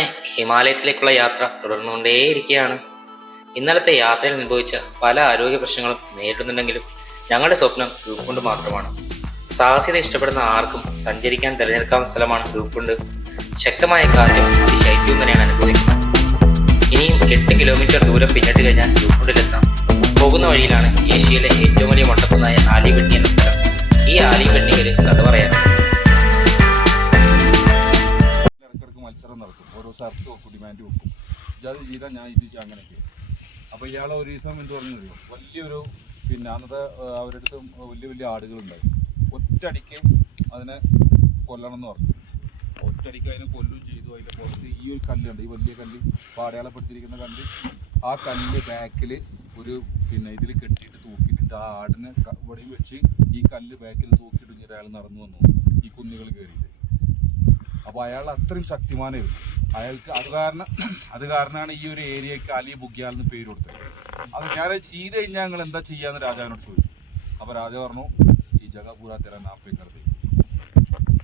അങ്ങനെ ഹിമാലയത്തിലേക്കുള്ള യാത്ര തുടർന്നുകൊണ്ടേയിരിക്കുകയാണ്. ഇന്നലത്തെ യാത്രയിൽ അനുഭവിച്ച പല ആരോഗ്യ പ്രശ്നങ്ങളും നേരിടുന്നുണ്ടെങ്കിലും ഞങ്ങളുടെ സ്വപ്നം ഗ്രൂപ്പുണ്ട് മാത്രമാണ്. സാഹസികത ഇഷ്ടപ്പെടുന്ന ആർക്കും സഞ്ചരിക്കാൻ തിരഞ്ഞെടുക്കാവുന്ന സ്ഥലമാണ് ഗ്രൂപ്പുണ്ട് ശക്തമായ കാറ്റും അതിശൈത്യവും തന്നെയാണ് അനുഭവിക്കുന്നത്. ഇനിയും എട്ട് കിലോമീറ്റർ ദൂരം പിന്നിട്ട് കഴിഞ്ഞാൽ ഗ്രൂപ്പുണ്ടിലെത്താം പോകുന്ന വഴിയിലാണ് ഏഷ്യയിലെ ഏറ്റവും വലിയ മണ്ടപ്പുന്നായ ആലിവെണ്ണി എന്ന സ്ഥലം. ഈ ആലിവെണ്ണിയിൽ കഥ പറയാനുണ്ട് മത്സരം നടത്തും. ഓരോ ഷർട്ട് വെക്കും ഡിമാൻഡ് വെക്കും. ഇജാത് ചെയ്താൽ ഞാൻ ഇത് അങ്ങനെയൊക്കെ. അപ്പോൾ ഇയാളെ ഒരു ദിവസം എന്ത് പറഞ്ഞു വലിയൊരു പിന്നെ അന്നത്തെ അവരുടെ അടുത്ത് വലിയ വലിയ ആടുകളുണ്ടായി. ഒറ്റടിക്ക് അതിനെ കൊല്ലണം എന്ന് പറഞ്ഞു. ഒറ്റടിക്ക് അതിനെ കൊല്ലും ചെയ്തു. അതിന്റെ പുറത്ത് ഈ ഒരു കല്ലുണ്ട് ഈ വലിയ കല്ല് പാടയാളപ്പെടുത്തിയിരിക്കുന്ന കല്ല് ആ കല്ല് ബാക്കിൽ ഒരു പിന്നെ ഇതിൽ കെട്ടിയിട്ട് തൂക്കിയിട്ടിട്ട് ആ ആടിനെ ക- വെച്ച് ഈ കല്ല് ബാക്കിൽ തൂക്കിയിട്ട് ഇങ്ങനെ അയാൾ നടന്നു വന്നു. ഈ കുന്നുകൾ കയറിയിട്ട്. അപ്പോൾ അയാൾ അത്രയും ശക്തിമാനായിരുന്നു. അയാൾക്ക് അത് കാരണം അത് കാരണമാണ് ഈ ഒരു ഏരിയക്ക് അലി ബുഗ്യാൽ എന്ന് പേര് കൊടുത്തത്. അത് ഞാൻ ചെയ്ത് കഴിഞ്ഞാൽ ഞങ്ങൾ എന്താ ചെയ്യാന്ന് രാജാവിനോട് ചോദിച്ചു. അപ്പോൾ രാജ പറഞ്ഞു ഈ ജഗ തിര നാപ്പേ കരുതി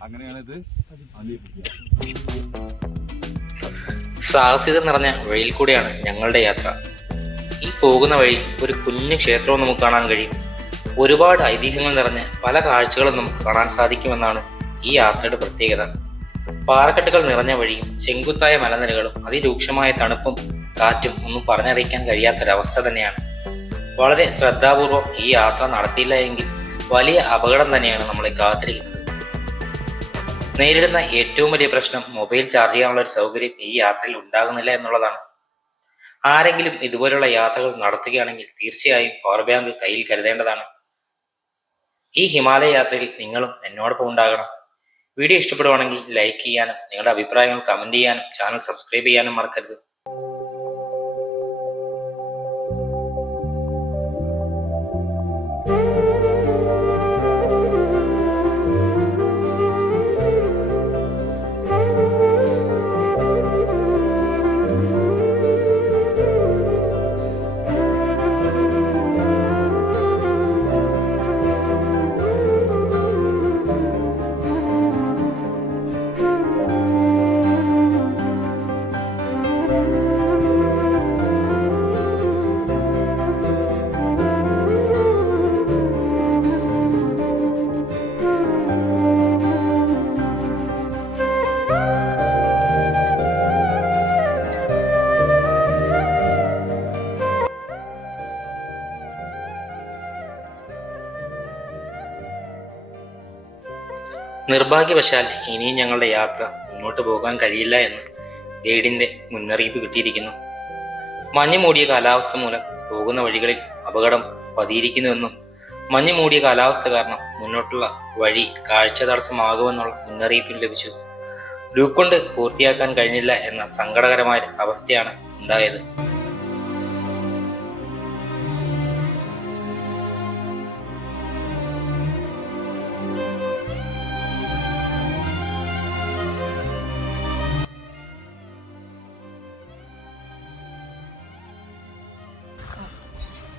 അങ്ങനെയാണിത് അലി ബുഗ്യാൽ. സാഹസികത നിറഞ്ഞ വഴിയിൽ കൂടെയാണ് ഞങ്ങളുടെ യാത്ര. ഈ പോകുന്ന വഴി ഒരു കുഞ്ഞു ക്ഷേത്രവും നമുക്ക് കാണാൻ കഴിയും. ഒരുപാട് ഐതിഹ്യങ്ങൾ നിറഞ്ഞ പല കാഴ്ചകളും നമുക്ക് കാണാൻ സാധിക്കുമെന്നാണ് ഈ യാത്രയുടെ പ്രത്യേകത. പാറക്കെട്ടുകൾ നിറഞ്ഞ വഴിയും ചെങ്കുത്തായ മലനിരകളും അതിരൂക്ഷമായ തണുപ്പും കാറ്റും ഒന്നും പറഞ്ഞറിയിക്കാൻ കഴിയാത്തൊരവസ്ഥ തന്നെയാണ്. വളരെ ശ്രദ്ധാപൂർവം ഈ യാത്ര നടത്തിയില്ല എങ്കിൽ വലിയ അപകടം തന്നെയാണ് നമ്മളെ കാത്തിരിക്കുന്നത്. നേരിടുന്ന ഏറ്റവും വലിയ പ്രശ്നം മൊബൈൽ ചാർജ് ചെയ്യാനുള്ള ഒരു സൗകര്യം ഈ യാത്രയിൽ ഉണ്ടാകുന്നില്ല എന്നുള്ളതാണ്. ആരെങ്കിലും ഇതുപോലുള്ള യാത്രകൾ നടത്തുകയാണെങ്കിൽ തീർച്ചയായും പവർ ബാങ്ക് കയ്യിൽ കരുതേണ്ടതാണ്. ഈ ഹിമാലയ യാത്രയിൽ നിങ്ങളും എന്നോടൊപ്പം ഉണ്ടാകണം. വീഡിയോ ഇഷ്ടപ്പെടുവാണെങ്കിൽ ലൈക്ക് ചെയ്യാനും നിങ്ങളുടെ അഭിപ്രായങ്ങൾ കമന്റ് ചെയ്യാനും ചാനൽ സബ്സ്ക്രൈബ് ചെയ്യാനും മറക്കരുത്. നിർഭാഗ്യവശാൽ ഇനിയും ഞങ്ങളുടെ യാത്ര മുന്നോട്ട് പോകാൻ കഴിയില്ല എന്ന് ഗൈഡിന്റെ മുന്നറിയിപ്പ് കിട്ടിയിരിക്കുന്നു. മഞ്ഞു മൂടിയ കാലാവസ്ഥ മൂലം പോകുന്ന വഴികളിൽ അപകടം പതിയിരിക്കുന്നുവെന്നും മഞ്ഞു മൂടിയ കാലാവസ്ഥ കാരണം മുന്നോട്ടുള്ള വഴി കാഴ്ച തടസ്സമാകുമെന്നുള്ള മുന്നറിയിപ്പും ലഭിച്ചു. ഗ്രൂപ്പ് കൊണ്ട് പൂർത്തിയാക്കാൻ കഴിഞ്ഞില്ല എന്ന സങ്കടകരമായ അവസ്ഥയാണ് ഉണ്ടായത്.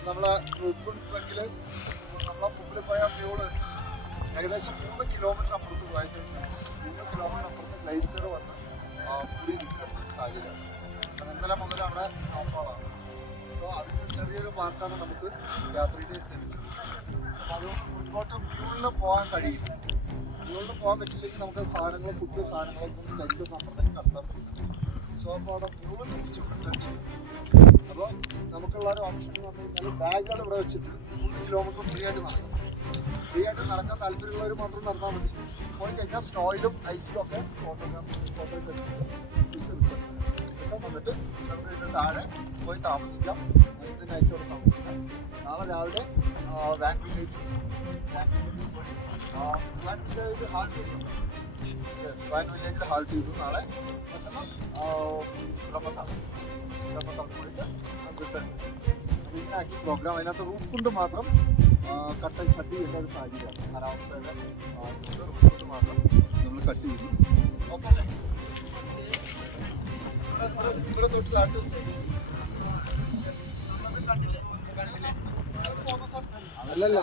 നമ്മളെ ട്രക്കിൽ നമ്മളെ മുമ്പിൽ പോയ ഫ്യൂൾ ഏകദേശം മൂന്ന് കിലോമീറ്റർ അപ്പുറത്ത് പോയിട്ട് മൂന്ന് കിലോമീറ്റർ അപ്പുറത്ത് ഗ്ലേസിയർ വന്ന് കൂടി നിൽക്കുന്ന സാഹചര്യമാണ് ഇന്നലെ മുതൽ അവിടെ സ്നോഫോളാണ് സോ അതിന്റെ ചെറിയൊരു പാർട്ടാണ് നമുക്ക് രാത്രിയിൽ ലഭിച്ചത്. അപ്പോൾ അതുകൊണ്ട് മുൻപോട്ട് ഫ്യൂളിൽ പോകാൻ കഴിയില്ല. ഫ്യൂളിൽ പോകാൻ പറ്റില്ലെങ്കിൽ നമുക്ക് സാധനങ്ങൾ ഫുഡ് സാധനങ്ങളൊന്നും ലൈറ്റൊന്നും അപ്പുറത്തേക്ക് നടത്താൻ പറ്റില്ല. സോ അപ്പോൾ അവിടെ ഫ്യൂൾ തിരിച്ചു ചെയ്യും. അപ്പോൾ നമുക്കുള്ള ഒരു ഓപ്ഷൻ എന്ന് പറഞ്ഞു കഴിഞ്ഞാൽ ബാഗുകൾ ഇവിടെ വെച്ചിട്ട് മൂന്ന് കിലോമീറ്റർ ഫ്രീ ആയിട്ട് നടക്കാം ഫ്രീ ആയിട്ട് നടക്കാൻ താല്പര്യമുള്ളവർ മാത്രം നടന്നാൽ മതി. പോയി കഴിഞ്ഞാൽ സ്നോയിലും ഐസിലും ഒക്കെ ഫോട്ടോ ഫോട്ടോ എടുക്കാൻ വന്നിട്ട് നമുക്ക് ഇതിന്റെ താഴെ പോയി താമസിക്കാം. ഇത് നൈറ്റ് അവിടെ താമസിക്കാം. നാളെ രാവിലെ van village van village halt ചെയ്തു യെസ് വാൻ വില്ലേജിൽ ഹാൾട്ട് ചെയ്തു നാളെ മറ്റന്നാൾ ബ്രഹ്മത്താം ബ്രഹ്മത്താം പോയിട്ട് റിട്ടേൺ അപ്പോൾ ഇങ്ങനെ ആക്കി പ്രോഗ്രാം അതിനകത്ത് റൂം കൊണ്ട് മാത്രം കട്ട് കട്ട് ചെയ്യേണ്ട ഒരു സാഹചര്യമാണ് കാലാവസ്ഥയുടെ റൂം കൊണ്ട് മാത്രം നമ്മൾ കട്ട് ചെയ്തു ഓക്കെ അല്ലേ ഇവിടെ- ഇവിടെ തൊട്ട് താഴത്തെ സ്റ്റേജ് അല്ലല്ല